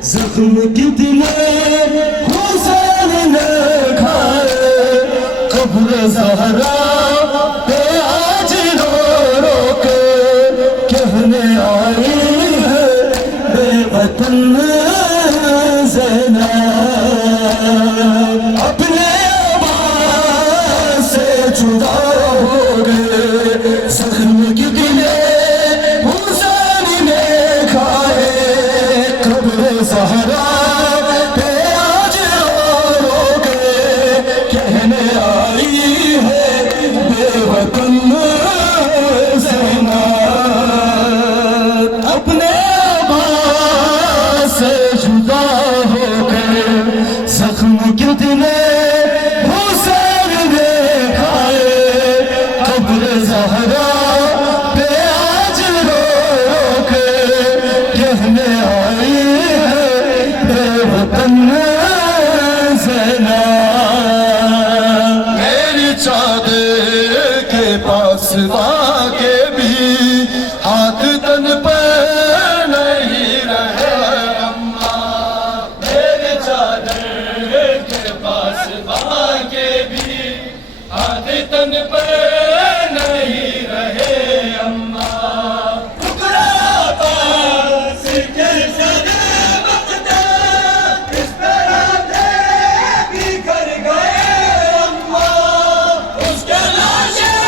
जख्म कितने हुसैन ने खाए कब्र ज़हरा पे आज रो रो के कहने आई है बेवतन ज़ैनब अपने आबाद से जुदा हो गए जख्म कितने हुसैन ने खाए कब्र ज़हरा पे आज रो के कहने आई है बेवतन ज़ैनब अपने आबाद से जुदा हो गए जख्म कितने हुसैन ने खाए कब्र ज़हरा पे आज रो रो के कहने आई है बेवतन ज़ैनब मेरी चादर के पास वाके भी हाथ तन पर नहीं रहे अम्मा मेरे चादर के पास वाके भी हाथ तन पर नहीं रहे अम्मा टुकड़ा पास के सरे बकते इस तरह से बिखर गए अम्मा उसके लाशें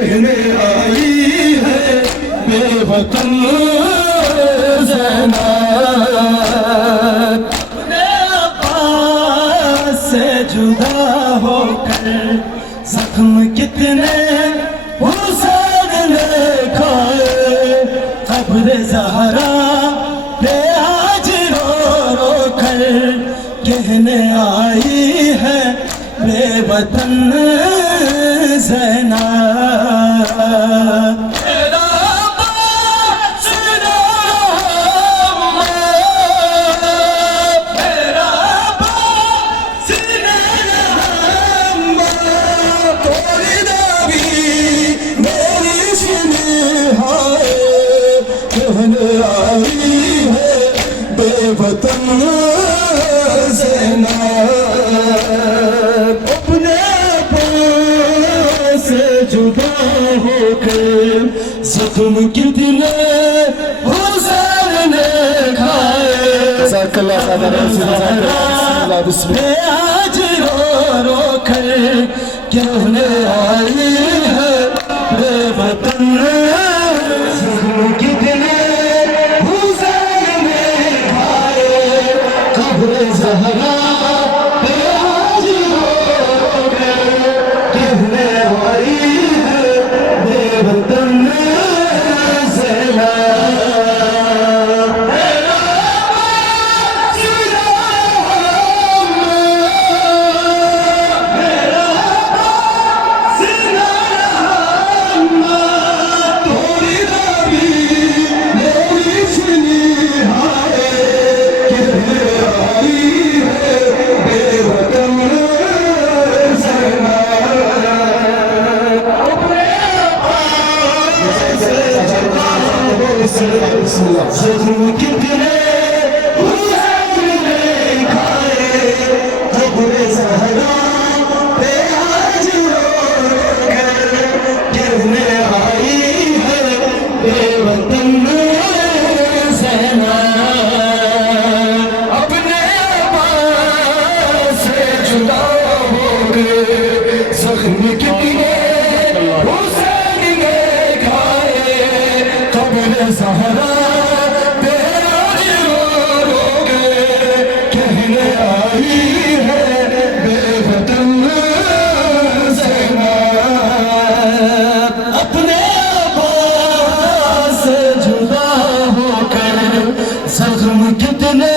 कहने आई है बेवतन ज़ैनब। से जुदा होकर जख्म कितने हुसैन ने खाए, कब्र ज़हरा पे आज रो रो कर कहने आई है बेवतन ज़ैनब। बेवतन ज़ैनब। अपने पास से जुदा होकर जख्म कितने हुसैन ने खाए, आज रो रो कर कहने आई है बेवतन कितने हुसैन ने खाए, कब्र ज़हरा पे आज रो कर कहने आई है बेवतन ज़ैनब। जख्म कितने हुसैन ने खाए, कब्र ज़हरा पे आज रो कर कहने आई है बेवतन ज़ैनब। अपने पास से जुदा होकर जख्म कितने हुसैन ने खाए, कब्र ज़हरा जख्म कितने